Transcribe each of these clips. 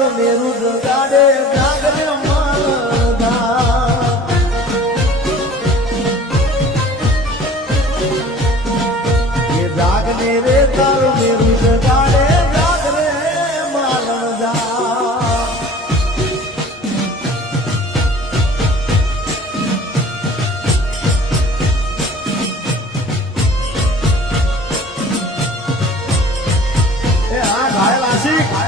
તારો મેરુ જગાડે જાગરે માલધા એ જાગને રે તારો મેરુ જગાડે જાગરે માલધા એ આ ઘાયલ આશિક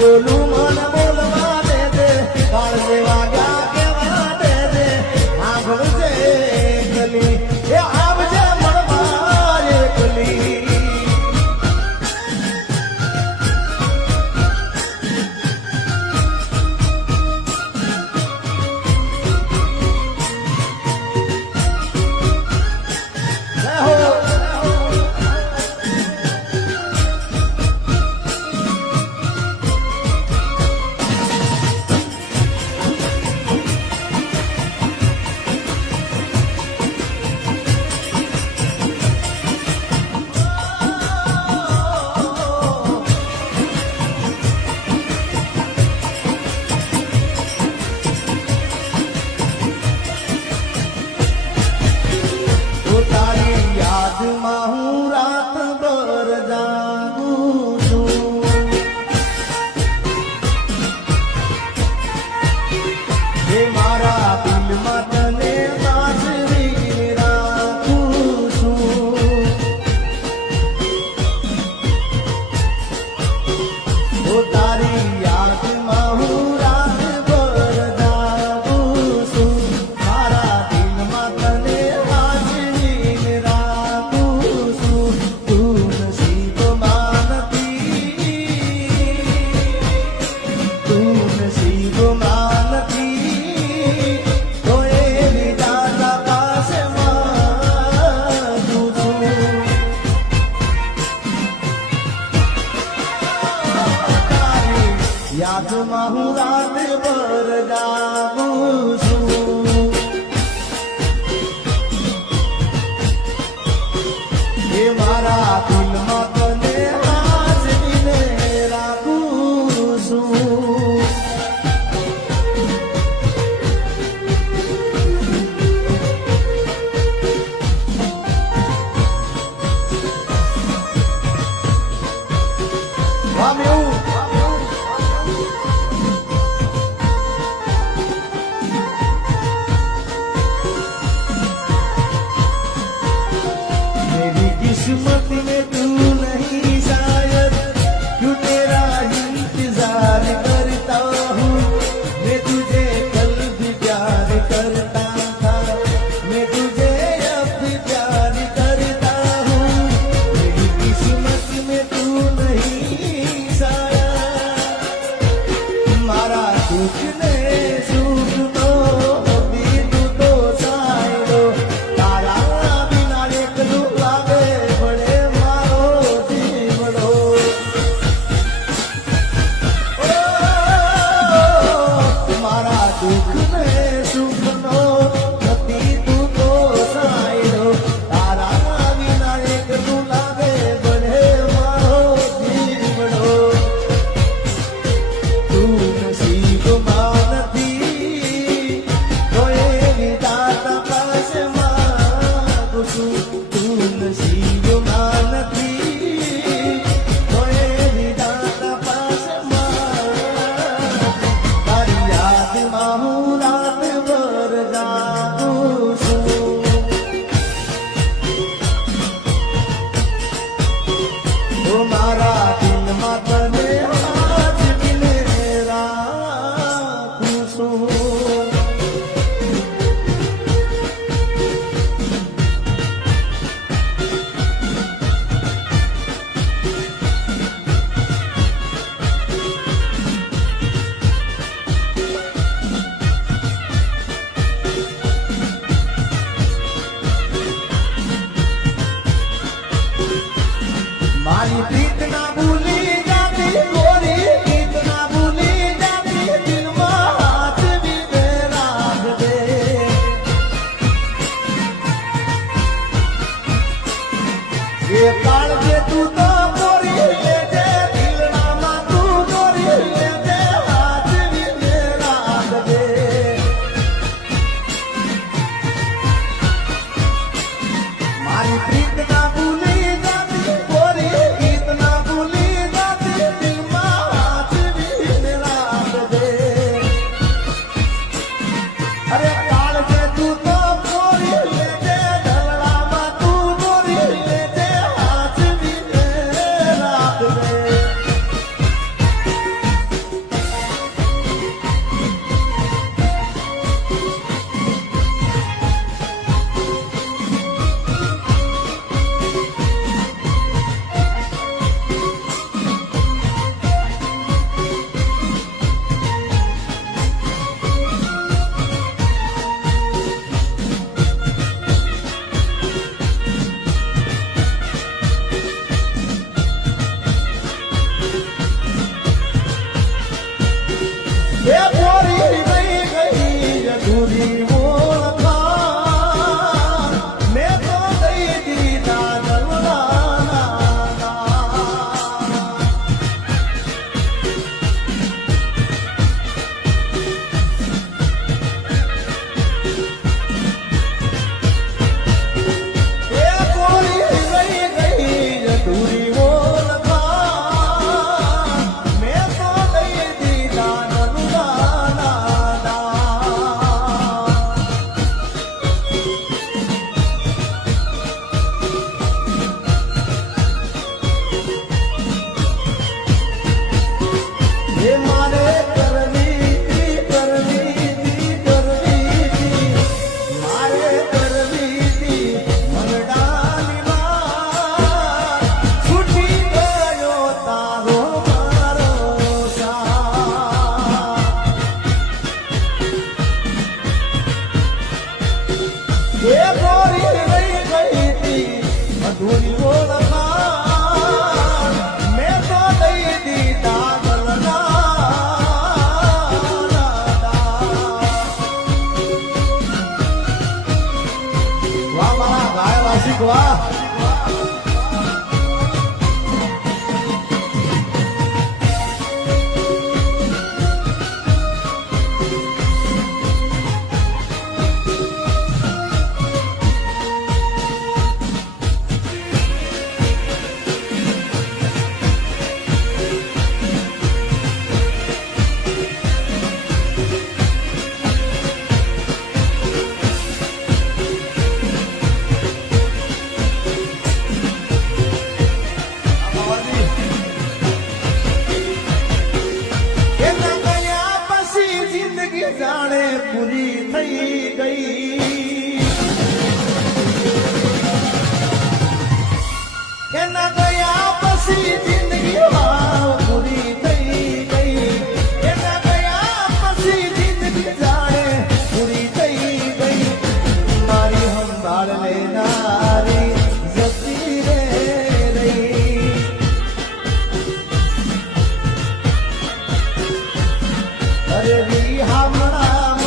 બોલું મને બોલવા દે દે કાળ જેવા ગયા કેવા દે દે આંગળ છે ગલી એ આવજે મળવા એકલી હું રાત ભર જાગું છું એ મારા દિલમાં તને સાચવી રાખું છું ઓ તારી યાદમાં હું રાત ભર જાગું છું મારા દિલમાં તને યાદમાં હું રાત ભર જાગું છું એ મારા દિલમાં તને સાચવીને રાખું છું દુઃખ ને સુખનો નથી તું તો સાયરો તારા વિના એક તું લાગે બને મારો જીવડો તું નસીબમાં નથી તો એ વિધાતા પાસે માંગુ છું તું નસીબમાં નથી તો એ વિધાતા પાસે માંગુ તારી યાદમાં હું રાતભર જાગું છું ઓ મારા દિલમાં તને હાજરીને રાખું છું મારી પ્રીત ના ભૂલી જાતી ગોરી ગીત ના ભૂલી જાતી દિલમાં હાથ વિને રાખજે એ કાળજે તું તો ગોરી લેજે દિલનામાં તું ગોરી લેજે હાથ વિને રાખજે મારી પ્રીત ના ભૂલી જાતી ગોરી ગીત ના ભૂલી જાતી દિલમાં હાથ વિને રાખજે અરે કાળજે તું તો ગોરી લેજે ઢળામાં તું ગોરી લેજે હાથ વિને રાખજે એ ગોરી ગઈ ગઈ અધૂરી ઓળખાણ મેં તો દઈ દીધા દલવાના એ ગોરી ગઈ ગઈ અધૂરી ઓળખાણ મેં તો દઈ દીધા એ મારે કરવી મારે કરવી મનડાની વાત છૂટી ગયો તારો મારો સાથ એ ગોરી રહી ગઈ હતી અધૂરી ઓળખાણ મેં તો દઈ દીધા વાહ મારા ગાય વાસિક વાહ જાણે પૂરી થઈ ગઈ એના ગયા પછી જિંદગી પૂરી થઈ ગઈ એના ગયા પછી જિંદગી જાણે પૂરી થઈ ગઈ મારી સંભાળ લેનારી જતી રે રહી અરે રી હમણાં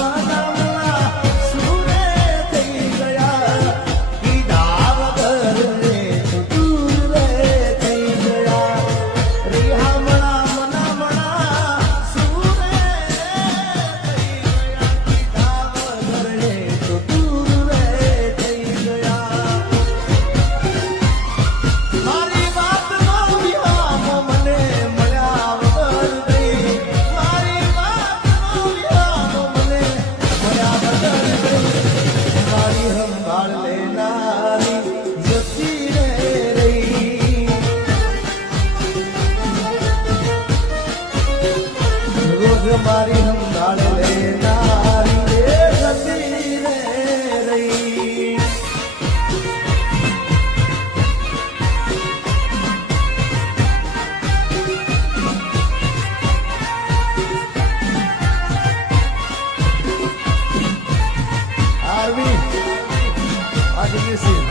મારી સંભાળ લેનારી એ જતી રે રહી. આરવી આજની સીન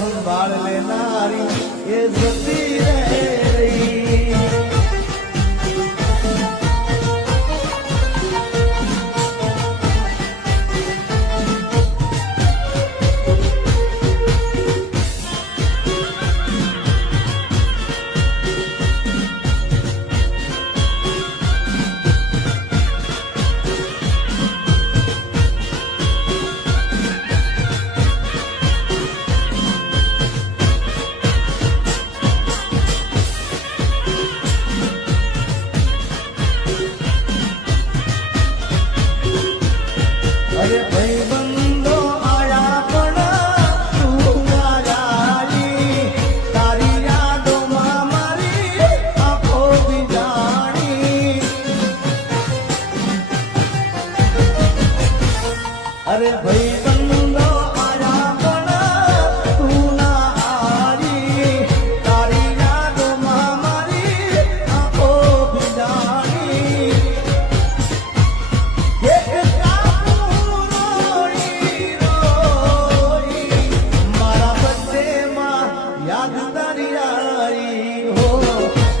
સંભાળ લેનારી એ જતી રે રહી. અરે ભાઈબંધો આયા પણ તું આયારી તારી યાદોમાં મારી આંખો બીજાણી. અરે ભાઈબંધો આયા પણ તું ના આરી તારી યાદોમાં મારી આંખો બીજાણી. યાદ તારી આવી હો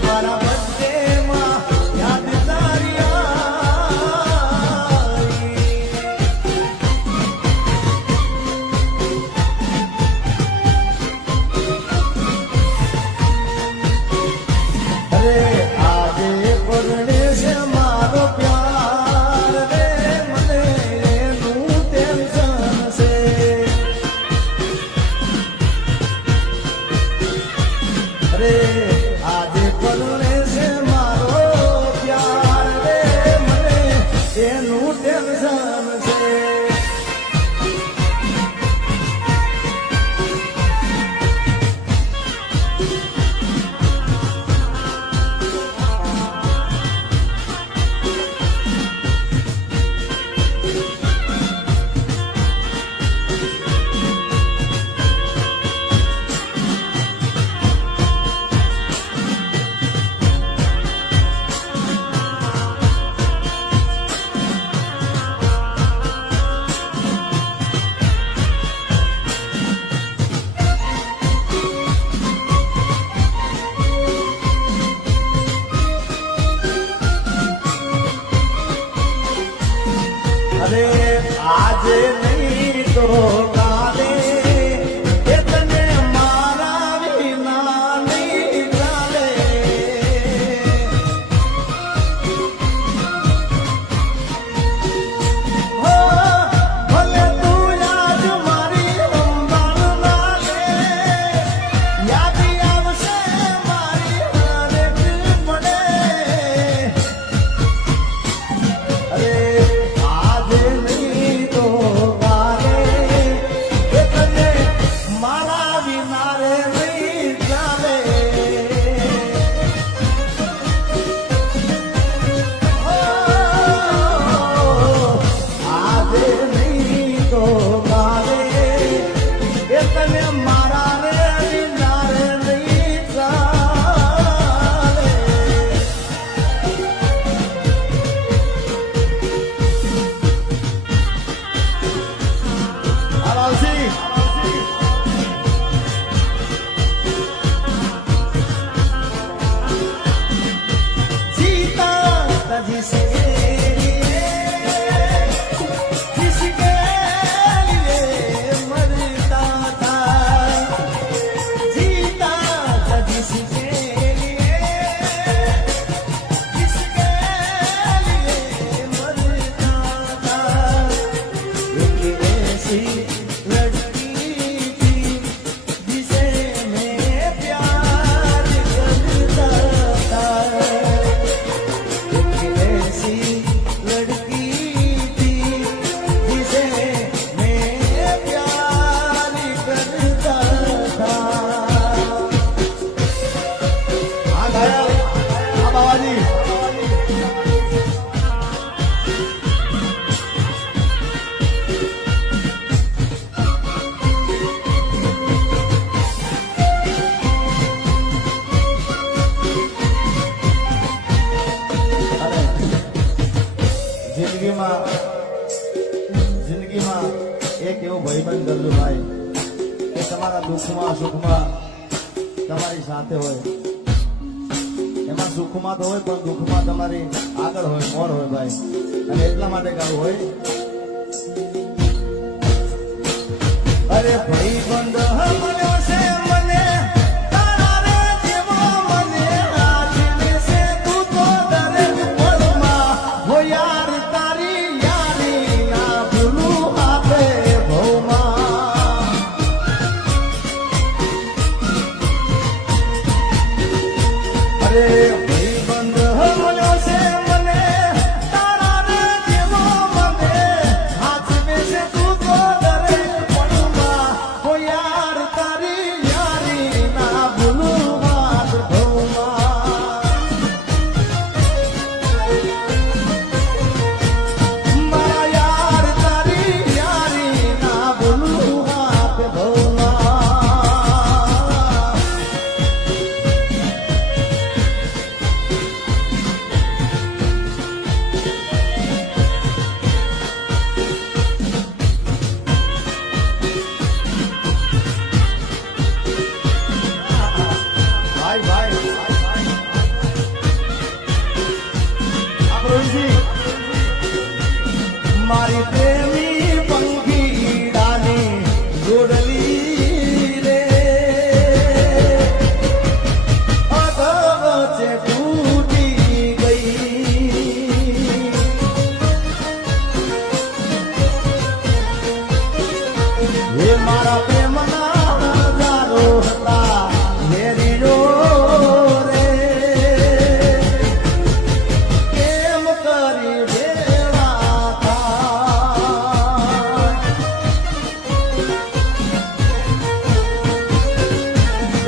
મારા બર્થડેમાં યાદ તારી આવી. જિંદગીમાં એક એવો ભાઈબંધ કરજો ભાઈ કે તમારા દુઃખમાં સુખમાં તમારી સાથે હોય. એમાં સુખમાં તો હોય પણ દુઃખમાં તમારી આગળ હોય, મોર હોય ભાઈ. અને એટલા માટે ગાવું હોય, અરે ભાઈબંધ મળ્યો છે મને તારા રે જેવો મને આજને છે તું તો દરેક પળમાં હો યાર તારી યારી ના ભૂલું આપે ભવમાં. અરે ભાઈબંધ મળ્યો છે મને તારા રે જેવો મને આજને છે તું તો દરેક પળમાં હો યાર તારી યારી ના ભૂલું વાત ભવમાં. મારા યાર તારી યારી ના ભૂલું વાત ભવમાં. ભાઈ ભાઈ આપણું મારી પ્રેમી પંખીડાની જોડલી રે અધવચ્ચે તૂટી ગઈ. હે મારા પ્રેમના હજારો હતા હેરીઓ રે કેમ કરી ભેળા થાય.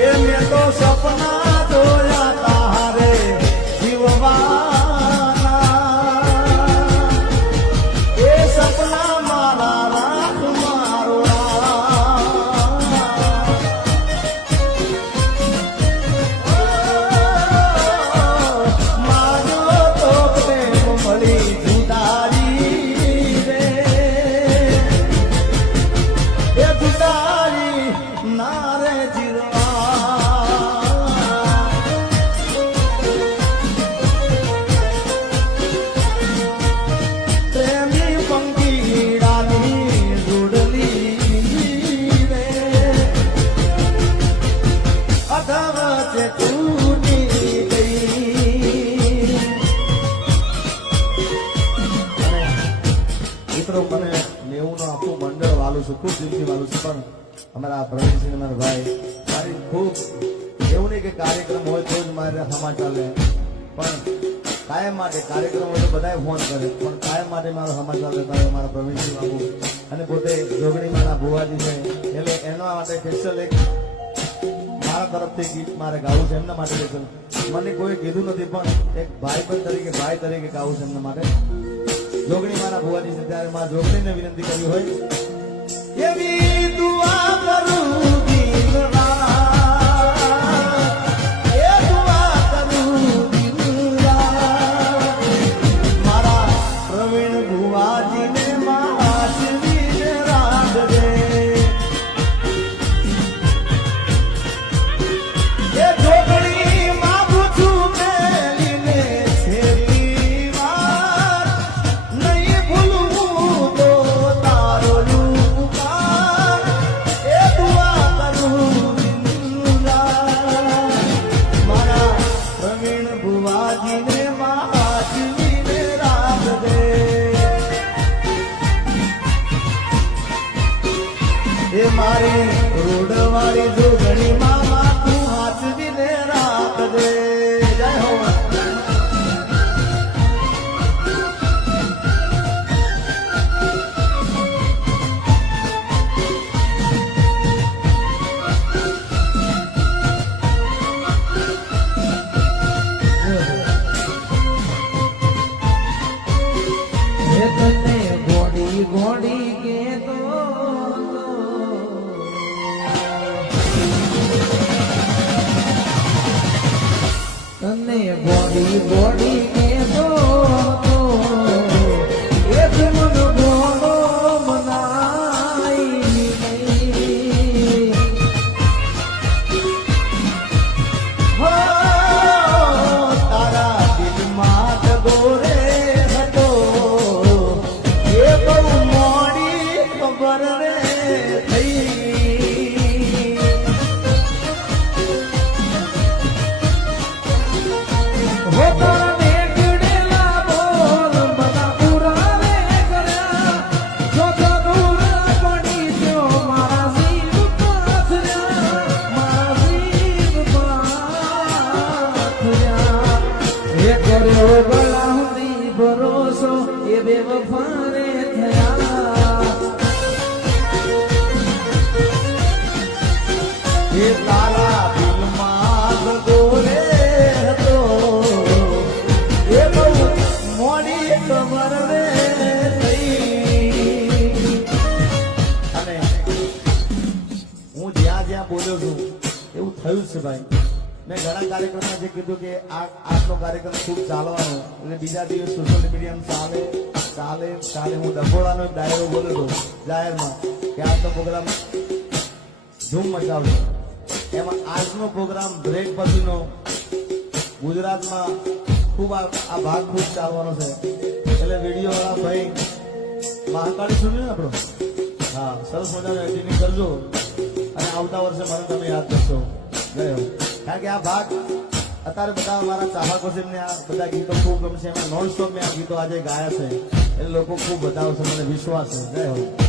એ મેં તો સપના જોયા તારે જીવવાના. એ સપના મારા રાખ મારો મારો તો પ્રેમ મળી જુદારી રે એ જુદારી ના રે જીરવા. પ્રેમી પંખીડાની જોડલી રે અધવચ્ચે તૂટી ગઈ. મિત્રો મને 90 નું આખું મંડળ વાલું છું, ખૂબ દિલથી વાલું છું. પણ અમારા પ્રવીણસિંહ મારા ભાઈ મારી ખૂબ એવું નહીં કે કાર્યક્રમ હોય તો જ મારે સમાચાર લે, પણ કાયમ માટે કાર્યક્રમ હોય તો બધાએ ફોન કરે, પણ કાયમ માટે મારો સમાચાર લેતા હોય મારા પ્રવીણસિંહ બાબુ. અને પોતે જોગણીમાંના ભુવાજી છે એટલે એના માટે સ્પેશિયલ એક મારા તરફથી ગીત મારે ગાવું છે એમના માટે સ્પેશિયલ. મને કોઈ કીધું નથી પણ એક ભાઈબંધ તરીકે ભાઈ તરીકે ગાવું છે એમના માટે. જોગણીમાંના ભુવાજી છે ત્યારે મારા જોગણીને વિનંતી કરવી હોય, એવી દુઆ કરું દિન રાત, એ દુઆ કરું દિન રાત મારા પ્રવીણ ભુવાજીને માસવીને રાખજે. એ જોગણી માગું છું મેલીને છેલ્લી વાર, નહીં ભૂલવું તો તારો ઉપકાર. એ દુઆ કરું દિન રાત મારા પ્રવીણ ભુવાજીને માસવીને રાખજે. એ મારી રોડવાળી જોગણી મામા તું હાચવીને રાખજે. જય હો. હે તને ગોડી ગોડી કેતો તને ગોડી ગોડી કેતો એક મન ગોડો મન ખબર રે થઈ હો તારા મેઘડેલા બોલ બધા પુરાવે કર્યા જો તો દૂર પડી ગયો મારા જીવ પાથર્યા મારા જીવ પાથર્યા એ કર્યો ગળાની ભરોસો એ બેવફા રે થયા એ તારા દિલમાં ગોરે હતો એ બહુ મોડી ખબર રે થઈ અને હું જ્યાં જ્યાં બોલ્યો છું એવું થયું છે ભાઈ મેં ઘણા કાર્યક્રમમાં જે કીધું કે આજનો કાર્યક્રમ ખૂબ ચાલવાનો એટલે બીજા દિવસ સોશિયલ મીડિયામાં ચાલે હું ડભોળાનો એક ડાયરો બોલ્યો હતો જાહેરમાં કે આજનો પ્રોગ્રામ ધૂમ મચાવશે એમાં આજનો પ્રોગ્રામ બ્રેક પછીનો ગુજરાતમાં ખૂબ આ ભાગ ખૂબ ચાલવાનો છે એટલે વિડીયો વાળા ભાઈ મહાકાળી સુન્યું ને આપણો હા સરસ મજાનું એડિટિંગ કરજો અને આવતા વર્ષે મને તમે યાદ કરશો ગયો કારણ કે આ ભાગ અત્યારે બધા મારા ચાહકો છે એમને આ બધા ગીતો ખૂબ ગમશે એમાં નોન સ્ટોપ મેં આ ગીતો આજે ગાયા છે એટલે લોકો ખૂબ બતાવશે મને વિશ્વાસ છે જય હો.